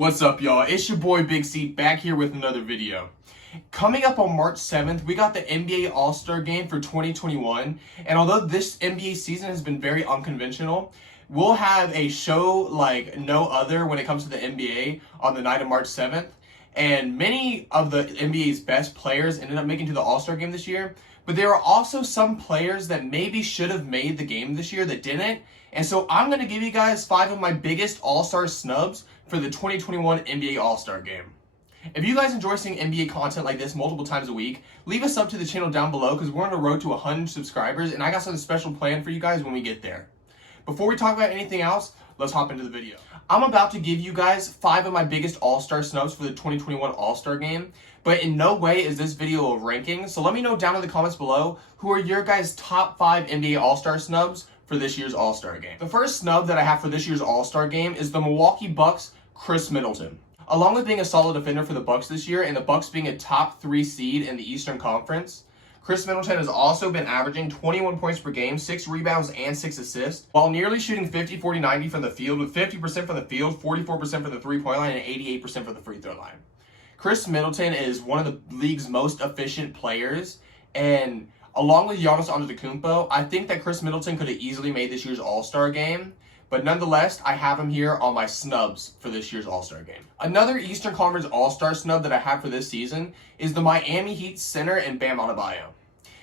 What's up, y'all? It's your boy Big C back here with another video. Coming up on March 7th, we got the NBA All-Star Game for 2021, and although this NBA season has been very unconventional, we'll have a show like no other when it comes to the NBA on the night of March 7th, and many of the NBA's best players ended up making to the All-Star Game this year, but there are also some players that maybe should have made the game this year that didn't, and so I'm going to give you guys 5 of my biggest All-Star snubs for the 2021 NBA All-Star Game. If you guys enjoy seeing NBA content like this multiple times a week, leave a sub to the channel down below because we're on the road to 100 subscribers and I got something special planned for you guys when we get there. Before we talk about anything else, let's hop into the video. I'm about to give you guys 5 of my biggest All-Star snubs for the 2021 All-Star Game, but in no way is this video a ranking, so let me know down in the comments below who are your guys' top 5 NBA All-Star snubs for this year's All-Star Game. The first snub that I have for this year's All-Star Game is the Milwaukee Bucks' Chris Middleton. Along with being a solid defender for the Bucks this year and the Bucks being a top 3 seed in the Eastern Conference, Chris Middleton has also been averaging 21 points per game, 6 rebounds, and 6 assists, while nearly shooting 50-40-90 from the field, with 50% from the field, 44% from the three-point line, and 88% from the free throw line. Chris Middleton is one of the league's most efficient players, and along with Giannis Antetokounmpo, I think that Chris Middleton could have easily made this year's All-Star Game. But nonetheless, I have him here on my snubs for this year's All-Star Game. Another Eastern Conference All-Star snub that I have for this season is the Miami Heat center and Bam Adebayo.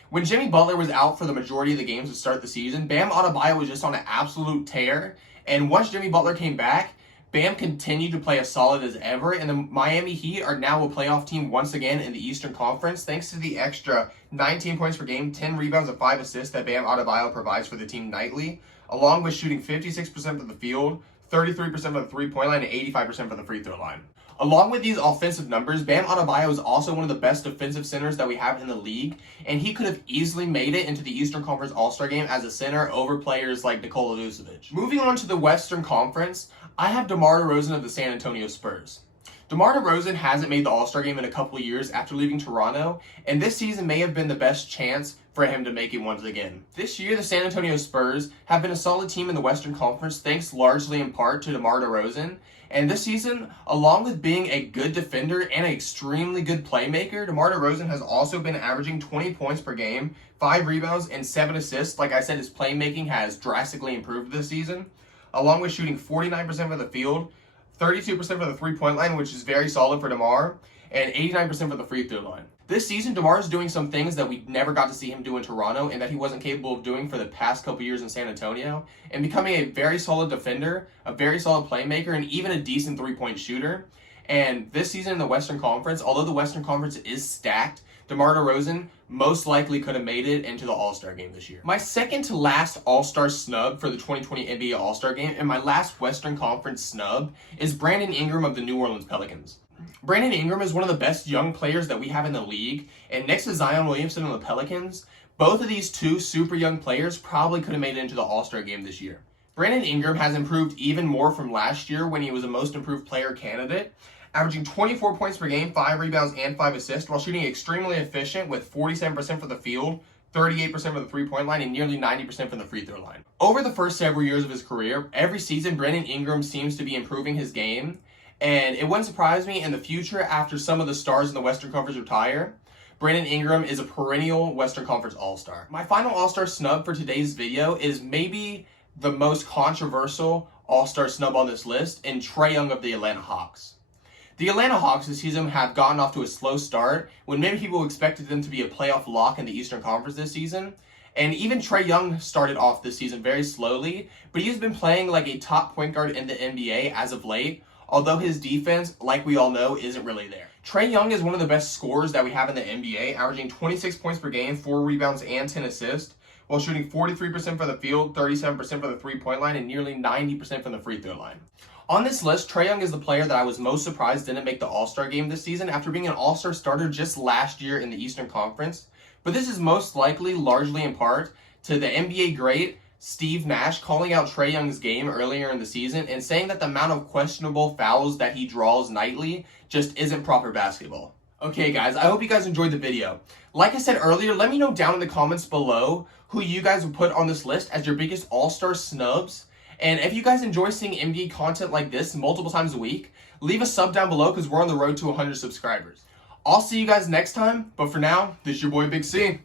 When Jimmy Butler was out for the majority of the games to start the season, Bam Adebayo was just on an absolute tear. And once Jimmy Butler came back, Bam continued to play as solid as ever, and the Miami Heat are now a playoff team once again in the Eastern Conference thanks to the extra 19 points per game, 10 rebounds, and 5 assists that Bam Adebayo provides for the team nightly, along with shooting 56% from the field, 33% from the three-point line, and 85% from the free throw line. Along with these offensive numbers, Bam Adebayo is also one of the best defensive centers that we have in the league, and he could have easily made it into the Eastern Conference All-Star Game as a center over players like Nikola Vucevic. Moving on to the Western Conference, I have Demar Derozan of the San Antonio Spurs. DeMar DeRozan hasn't made the All-Star Game in a couple of years after leaving Toronto, and this season may have been the best chance for him to make it once again. This year, the San Antonio Spurs have been a solid team in the Western Conference thanks largely in part to DeMar DeRozan, and this season, along with being a good defender and an extremely good playmaker, DeMar DeRozan has also been averaging 20 points per game, 5 rebounds, and 7 assists. Like I said, his playmaking has drastically improved this season, along with shooting 49% from the field, 32% from the three-point line, which is very solid for DeMar, and 89% from the free throw line. This season, DeMar is doing some things that we never got to see him do in Toronto and that he wasn't capable of doing for the past couple years in San Antonio, and becoming a very solid defender, a very solid playmaker, and even a decent three-point shooter. And this season in the Western Conference, although the Western Conference is stacked, DeMar DeRozan most likely could have made it into the All-Star Game this year. My second to last All-Star snub for the 2020 NBA All-Star Game and my last Western Conference snub is Brandon Ingram of the New Orleans Pelicans. Brandon Ingram is one of the best young players that we have in the league, and next to Zion Williamson on the Pelicans, both of these two super young players probably could have made it into the All-Star Game this year. Brandon Ingram has improved even more from last year when he was a most improved player candidate, averaging 24 points per game, 5 rebounds, and 5 assists, while shooting extremely efficient with 47% from the field, 38% from the three-point line, and nearly 90% from the free throw line. Over the first several years of his career, every season Brandon Ingram seems to be improving his game, and it wouldn't surprise me in the future after some of the stars in the Western Conference retire, Brandon Ingram is a perennial Western Conference All-Star. My final All-Star snub for today's video is maybe the most controversial All-Star snub on this list, and Trey Young of the Atlanta Hawks. The Atlanta Hawks this season have gotten off to a slow start when many people expected them to be a playoff lock in the Eastern Conference this season. And even Trey Young started off this season very slowly, but he's been playing like a top point guard in the NBA as of late, although his defense, like we all know, isn't really there. Trey Young is one of the best scorers that we have in the NBA, averaging 26 points per game, 4 rebounds, and 10 assists, while shooting 43% from the field, 37% from the three-point line, and nearly 90% from the free throw line. On this list, Trey Young is the player that I was most surprised didn't make the All-Star Game this season after being an All-Star starter just last year in the Eastern Conference. But this is most likely largely in part to the NBA great Steve Nash calling out Trey Young's game earlier in the season and saying that the amount of questionable fouls that he draws nightly just isn't proper basketball. Okay guys, I hope you guys enjoyed the video. Like I said earlier, let me know down in the comments below who you guys would put on this list as your biggest All-Star snubs. And if you guys enjoy seeing NBA content like this multiple times a week, leave a sub down below because we're on the road to 100 subscribers. I'll see you guys next time, but for now, this is your boy Big C.